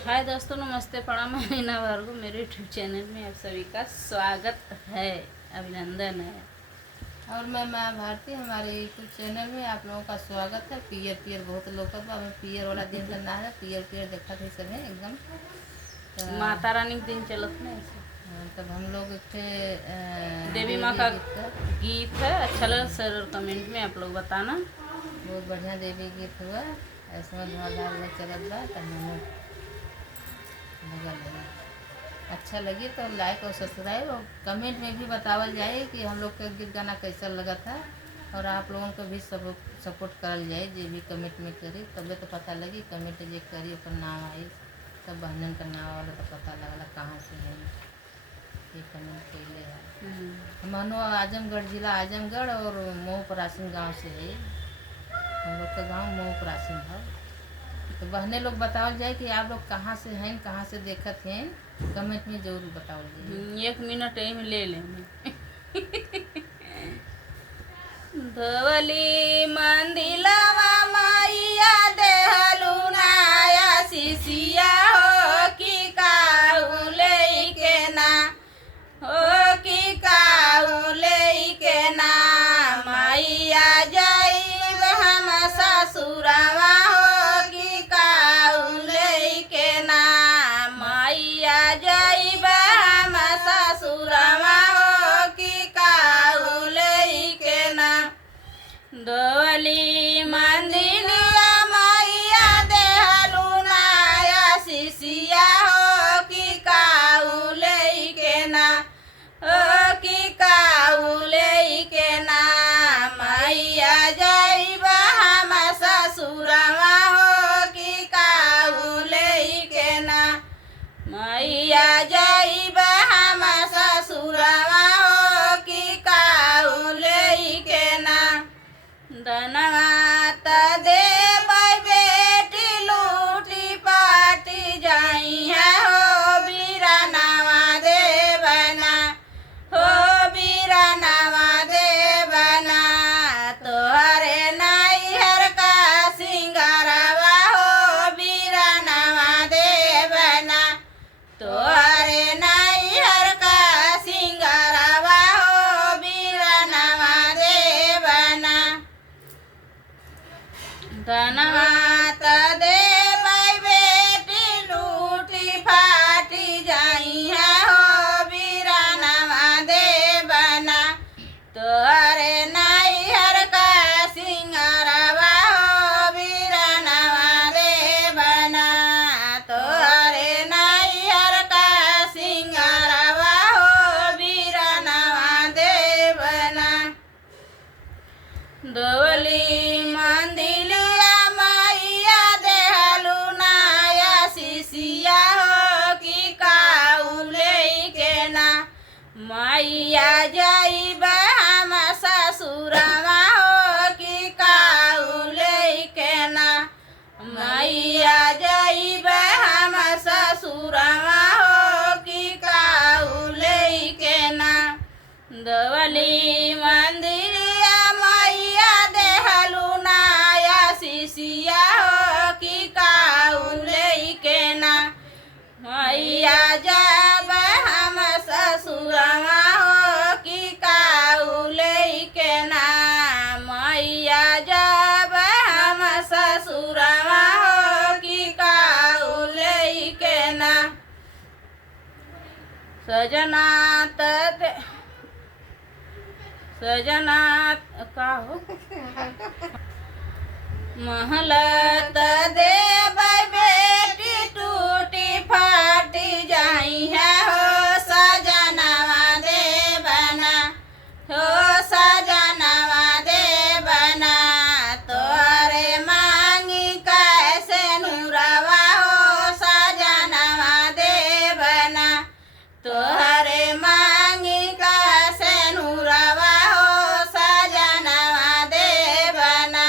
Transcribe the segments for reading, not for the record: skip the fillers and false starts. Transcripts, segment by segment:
हाय दोस्तों, नमस्ते, प्रणाम। मैं नीना भार्गव। मेरे यूट्यूब चैनल में आप सभी का स्वागत है, अभिनंदन है। और मैं माँ भारती, हमारे यूट्यूब चैनल में आप लोगों का स्वागत है। पियर पियर बहुत लोग हमें पियर वाला दिन करना है। पियर पियर देखा थे सब है एकदम। माता रानी के दिन चलत ना ऐसे। तब हम लोग थे देवी माँ का गीत है। अच्छा लगा सर, कमेंट में आप लोग बताना। बहुत बढ़िया देवी गीत हुआ। ऐसा धुआंधार चलत बा तब हम लगल अच्छा लगी तो लाइक और सब्सक्राइब और कमेंट में भी बतावल जाए कि हम लोग का गीत गाना कैसा लगा था। और आप लोगों को भी सब सपोर्ट करल जाए। जो भी कमेंट में करी तबे तो पता लगी। कमेंट जे करी ओकर नाम आई, सब बहनन का नाम वाला तो पता लगला कहाँ से है ये कमेंट कैले है। मनो आजमगढ़ जिला आजमगढ़ और मऊ परासिन गाँव से है। हम लोग का गाँव मऊ परासिन है। तो बहने लोग बताओ जाए कि आप लोग कहाँ से हैं, कहाँ से देखत हैं, कमेंट में जरूर बताओ जाए। 1 मिनट में ले लेंगे। धवली मंदिलवा मैया देहलू नाया शिशिया हो कि काहू लेके ना, हो कि काहू लेके ना मैया जाइब हम ससुरवा हो कि काहू लेके ना मैया जाइब हम ससुरवा हो कि काहू लेके ना। डोली मंदिलिया मैया देहलू नाया शिशिया हो कि काहू लेके ना, हो कि काहू लेके ना मैया जाइब हम ससुरवा हो कि काहू लेके ना मैया जाइब हम ससुरवा हो कि काहू लेके ना। धनवा त देबै बेटी लूटी पाटी जाई है हो बीरानवा देवना, हो बीरानवा देवना तोहरे नैहर का सिंगारवा हो बीरानवा देवना, तोहरे नैहर का सिंगारवा हो बीरानवा देवना। धनवा त देबै बेटी लूटी फाटी जाई है हो बीरानवा देवना, तोहरे नैहर का सिंगारवा हो बीरानवा देवना, तोहरे नैहर का सिंगारवा हो बीरानवा देवना। डोली मंदिलिया मैया देहलू नाया शिशिया हो कि काहू लेके ना मैया जाइब हम ससुरवा हो कि काहू लेके ना मैया जाइब हम ससुरवा हो कि काहू लेके ना। डोली मंदिलिया मैया देहलू नाया शिशिया हो कि काहू लेके ना मैया जाब हम ससुरवा हो कि काहू लेके ना मैया जाब हम ससुरवा हो कि काहू लेके ना। सजना का हो महलत देबै बेटी टूटी फाटी जाई है हो सजनवा देवना, हो सजनवा देवना तोहरे मांगी कैसे नूरवा हो सजनवा देवना, तोहरे मांगी कैसे नूरवा हो सजनवा देवना,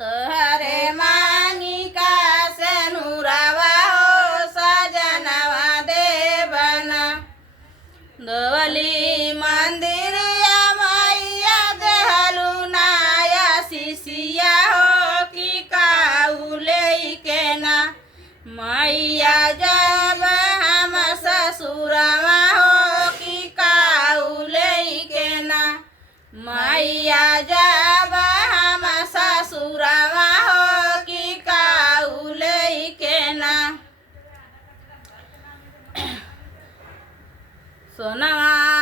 तोहरे मांगी कैसे नूरवा हो सजनवा देवना। डोली मंदिरिया मैया देहलू नाया शिशिया हो कि काहू लेके ना मैया सोनवा